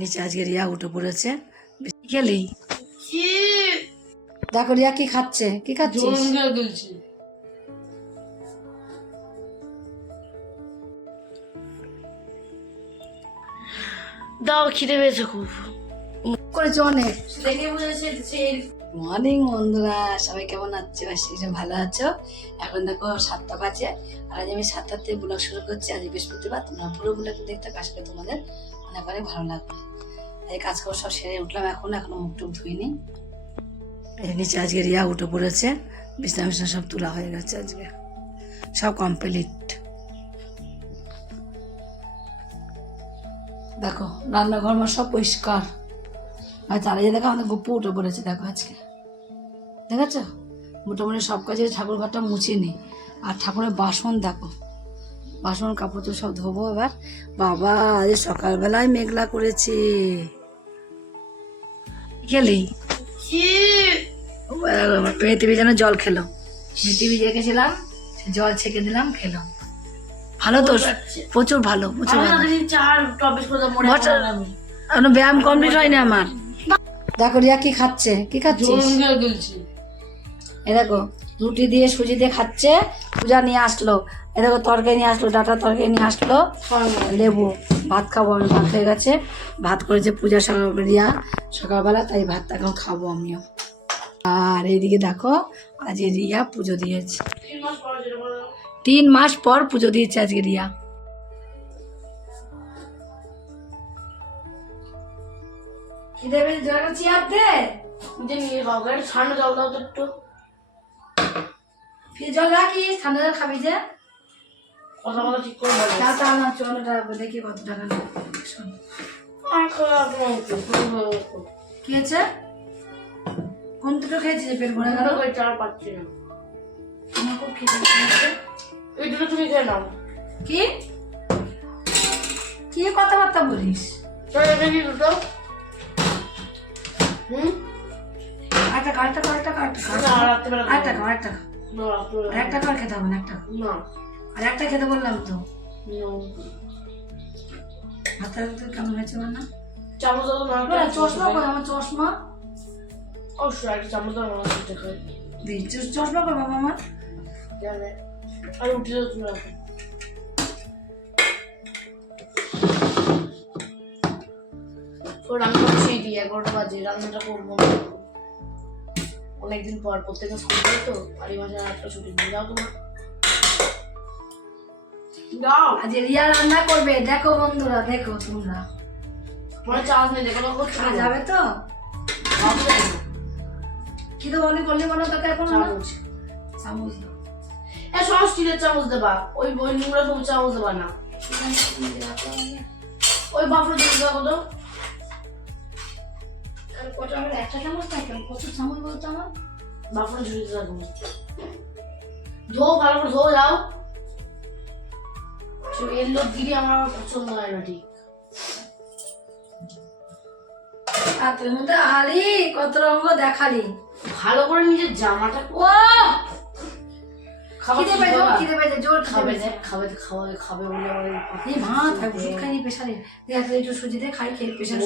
নিচে আজকে রিয়া উঠে পড়েছে। খেলি দেখো রিয়া কি খাচ্ছে, কি খাচ্ছিস? দাও, খিদে পেয়েছে খুব করেছে অনেক। দেখে বুঝেছে। মর্নিং বন্ধুরা, সবাই কেমন আছো? সব ভালো আছো? এখন দেখো 7টা বাজে আর আজ আমি 7টাতে ব্লগ শুরু করছি। আজ বৃহস্পতিবার, তোমরা পুরো ব্লগটা দেখতে কাজ করে তোমাদের অনেক অনেক ভালো লাগবে। এই কাজ করে সব সেরে উঠলাম, এখনো মুখ টুক ধুইনি। এই নিচে আজকে রিয়া উঠে পড়েছে, বিছানা বিছানা সব তোলা হয়ে গেছে, আজকে সব কমপ্লিট। দেখো রান্নাঘর আমার সব পরিষ্কার। আর চালিয়ে দেখো আমাদের গুপ্পু উঠে পড়েছে, দেখো আজকে দেখেছ মোটামুটি সব কাজে। ঠাকুর ঘরটা মুছিনি, আর ঠাকুরের বাসন দেখো, বাসন কাপড় তো সব ধোবো এবার। বাবা আজ সকালবেলায় মেঘলা করেছে। খেলি মেথি ভিজানো জল খেলো, মেথি ভিজে রেখেছিলাম, জল ছেঁকে দিলাম, খেলো। ভালো তো, প্রচুর ভালো, প্রচুর ভালো। এখনো ব্যায়াম কমপ্লিট হয়নি আমার। দেখো রিয়া কি খাচ্ছে, কি খাচ্ছিস? এ দেখো রুটি দিয়ে সুজি দিয়ে খাচ্ছে। পূজা নিয়ে আসলো, এ দেখো তরকারি নিয়ে আসলো, ডাটা তরকারি নিয়ে আসলো, লেবু। ভাত খাবো আমি, ভাত হয়ে গেছে। ভাত করেছে পূজা রিয়া সকালবেলা, তাই ভাতটা এখন খাবো আমিও। আর এইদিকে দেখো আজ রিয়া পুজো দিয়েছে, 3 মাস পর পুজো দিয়েছে আজকে রিয়া। কি দেবে? চেয়ার দে, ঠান্ডা জল দাও তো একটু। ফ্রিজ জল রাখিস, ঠান্ডা জল খাবি যে। কথা বলা ঠিক করে বলো। টাকা না, চলো টাকা দেখি কত টাকা নেই। শোন কি হয়েছে? কোন দুটো খেয়েছিস পেট ভরে গেল? চাল পাচ্ছি না, আমার খুব খেতে পেয়েছে। এই দুটো তুমি খেয়ে নাও। কি কি কথাবার্তা বলিস? দেখি দুটো। আরেকটা খেতে হবে না, আর একটা খেতে বললাম তো। ভাতটা কেমন হয়েছে বল না? চামচ চশমা কর, আমার চশমা। অবশ্যই একটা চামচ দাও, চশমা কর বাবা আমার। আর উঠে যাও তুমি এখন। রান্না করছি 11টা বাজে, রান্নাটা করবো অনেকদিন পর। প্রত্যেকটা স্কুল যাই তো, আর এই মাসে একটা ছুটি নিয়ে যাও তোমার। আজ রিয়া রান্না করবে, দেখো বন্ধুরা, দেখো তোমরা। মনে চান্স নেই, দেখো খাওয়া যাবে তো? কি তো বলি করলি মনে তোকে এখন চামচ দাও। সব স্টিলের চামচ দেবা, ওই নোংরা সবুজ চামচ দেবা না। ওই বাফরে দিয়ে দেওয়া কত কটা? আমার একটা চামচ না, কেন কত চামচ বলতো আমার? বাফরে ঝুড়ি দেওয়া। ধো ভালো করে, ধো যাও। এর লোক গিরি আমার পছন্দ হয় না ঠিক। হাতের মধ্যে আলি কত রঙ দেখালি। ভালো করে নিজের জামাটা ও খিদে পেয়েছে, জোর খাবে বলে আমার এই ভাত আর ওষুধ খাইনি প্রেশারে। দেখ একটু সুজি দিয়ে খাই, খেয়ে প্রেশার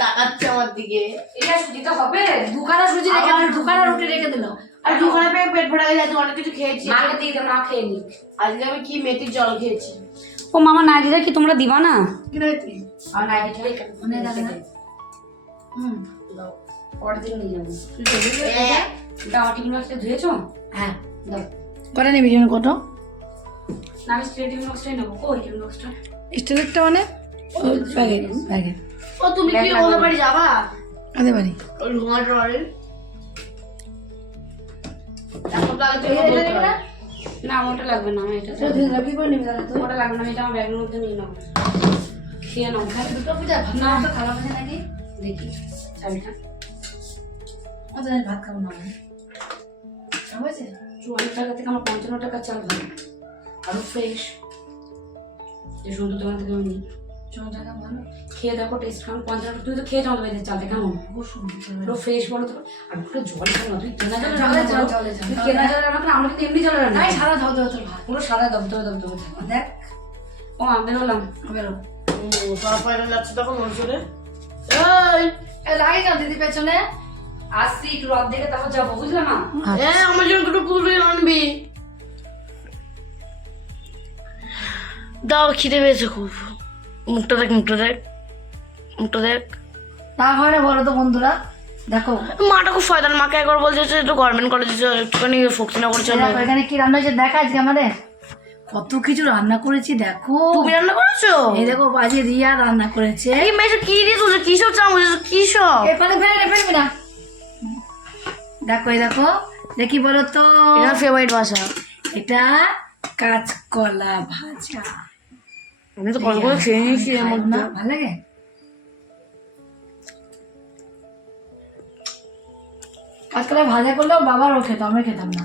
তাকাচ্ছে আমার দিকে। এটা সুজি তো হবে, দুখানা সুজি রেখে দিল, দুখানা রুটি রেখে দিল। আর দুখানা পেট ভরা গেছে, অনেক কিছু খেয়েছি। মাকে দিয়ে দে, মা খেয়ে নিক। আজকে আমি কি মেথির জল খেয়েছি। ও মামা নাইটিটা কি তোমরা দিবা না? কি রয়েছে? আর নাইটিটা মনে থাকে না। দাও, পরের দিন নিয়ে যাবো। হ্যাঁ। এটা আমার টিফিন বক্সটা ধুয়েছো? হ্যাঁ দাও। কটা নেবি তুমি? কত? না আমি স্টিলের টিফিন বক্সটাই নেবো। কই টিফিন বক্সটা? স্টিলেরটা মানে ব্যাগে। ও তুমি কি ওদের বাড়ি যাবা? আদে বাড়ি ওই রুমালটা বাড়ি এখন তো আগে না আমারটা লাগবে না, আমি এটা কি করে নিবি তাহলে? ওটা লাগবে না, আমি এটা আমার ব্যাগের মধ্যে নিয়ে নেবো। খেয়ে নাও। দুটো পূজা ভাত না খারাপ আছে নাকি? দেখি চাবিটা। ভাত খাবো না হয়েছে। 54 টাকা থেকে আমার 55 টাকা চাল ভালো, আরো ফ্রেশ। যে সুন্দর দোকান থেকে আমি নিই। 54 টাকা ভালো। খেয়ে দেখো টেস্ট কেমন। 55 টাকা তুমি তো খেয়ে যাও বাইরে চালটা কেমন পুরো ফ্রেশ বলো তো। আর পুরো জল খাও না, তুই কেনা জল কেনা জল রান্না করে, আমরা কিন্তু এমনি জল রান্না সাদা ধবধবে তোর ভাত, পুরো সাদা দবদবে দেখ। ও আমি বেরোলাম। বেরো পায়রা যাচ্ছে তখন ওর জোরে লাগে কেন দিদি পেছনে? আসছি একটু রদ দেখে তারপর যাবো, বুঝলে না? আমার জন্য দুটো কুকুর আনবি। দাও, খিদে পেয়েছে খুব। মুখটা দেখ, মুখটা দেখ, মুখটা দেখ। তা হয় না বলো তো বন্ধুরা, দেখো মাটা খুব শয়তান, মাকে একবার বলছে যে একটু গভর্নমেন্ট কলেজে একটুখানি ফোকসিনা করে চলো। দেখো এখানে কি রান্না হয়েছে দেখা আজকে আমাদের কত কিছু রান্না করেছি দেখো। তুমি রান্না করেছো? এই দেখো আজকে রিয়া রান্না করেছে। এই মেয়ে কি দিয়ে তুলছে, কি সব চামচ, কি সব? এখানে ফেলবি না। দেখো এই দেখো দেখি বলো তো, এটা ফেভারিট ভাষা। এটা কাঁচকলা ভাজা। আমি তো কল করে খেয়ে নিয়েছি এর খাই মধ্যে। না, ভালো লাগে। কাঁচকলা ভাজা করলেও বাবারও খেতাম, আমরা খেতাম না।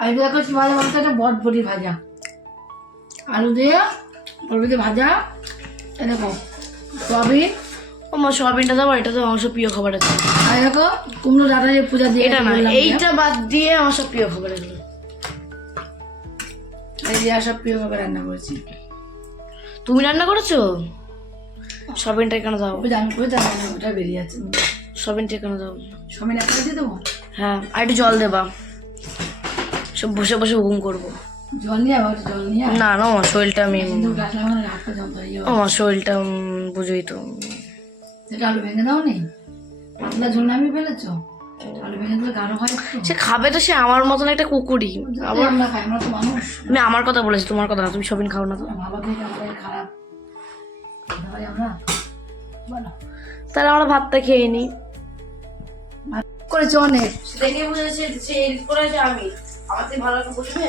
আর এটা দেখো কি ভাজা বলতো, এটা বটবটি ভাজা, আলু দিয়ে বটবটি ভাজা। এই দেখো সয়াবিন, ও মা, সোয়াবিনটা দাও, এটা তো আমার সব প্রিয় খাবার আছে। আর দেখো কুমড়ো ডাটা যে পূজা দিয়ে এটা না, বললাম, এইটা বাদ দিয়ে আমার সব প্রিয় খাবার এগুলো। এই রিয়া সব প্রিয় ভাবে রান্না করেছি। তুমি রান্না করেছো? সোয়াবিনটা এখানে দাও, ওই যে আমি করে রান্না ওটা বেরিয়ে আছে। সোয়াবিনটা এখানে দাও। সবাই একটা দিয়ে দেবো, হ্যাঁ, আর একটু জল দেবা, সব বসে বসে ঘুম করবো। জল নিয়ে আবার জল নিয়ে না না, আমার শরীরটা আমি, কিন্তু ডাকলে আমার হাতটা জমতে হয়। আমার শরীরটা বুঝোই তো। সেটা আলু ভেঙে দাও নি, পাতলা ঝোল নামিয়ে ফেলেছো, আলু ভেঙে দিলে গাঢ় হয় একটু। সে খাবে তো, সে আমার মতন একটা কুকুরই। আবার আমরা খাই, আমরা তো মানুষ। আমি আমার কথা বলেছি, তোমার কথা না। তুমি সোয়াবিন খাও না তো? ভালো থেকে আমাদের খারাপ খেতে পারি আমরা, বলো তাহলে আমরা ভাতটা খেয়ে নিই। করেছি অনেক। দেখে বুঝেছে সে এডিট করেছে, আমি আমার থেকে ভালো বুঝবে।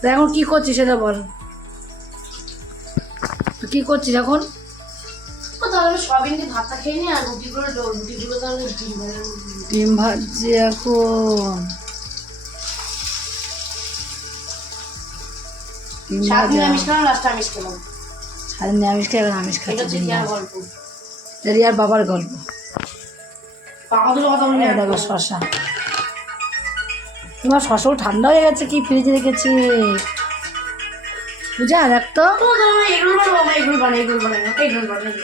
তা এখন কি করছিস সেটা বল, কি করছিস এখন? তাহলে আমি সোয়াবিন দিয়ে ভাতটা খেয়ে নিই, আর রুটিগুলো তাহলে ডিম ভাজছি এখন, ডিম সাত ভাজা। নিরামিষ খেলাম, লাস্টে আমিষ খেলাম। সারাদিন নিরামিষ খেয়ে এখন আমিষ এটা খাচ্ছি। হচ্ছে রিয়ার গল্প। রিয়ার বাবার গল্প। পাগলের কথা বলে এই দেখো শশা, তোমার শশাও ঠান্ডা হয়ে গেছে, কি ফ্রিজে রেখেছি পূজা দেখ তো। এগুলো বানাবো, এগুলো বানাই, এগুলো বানাই, এগুলো বানাই।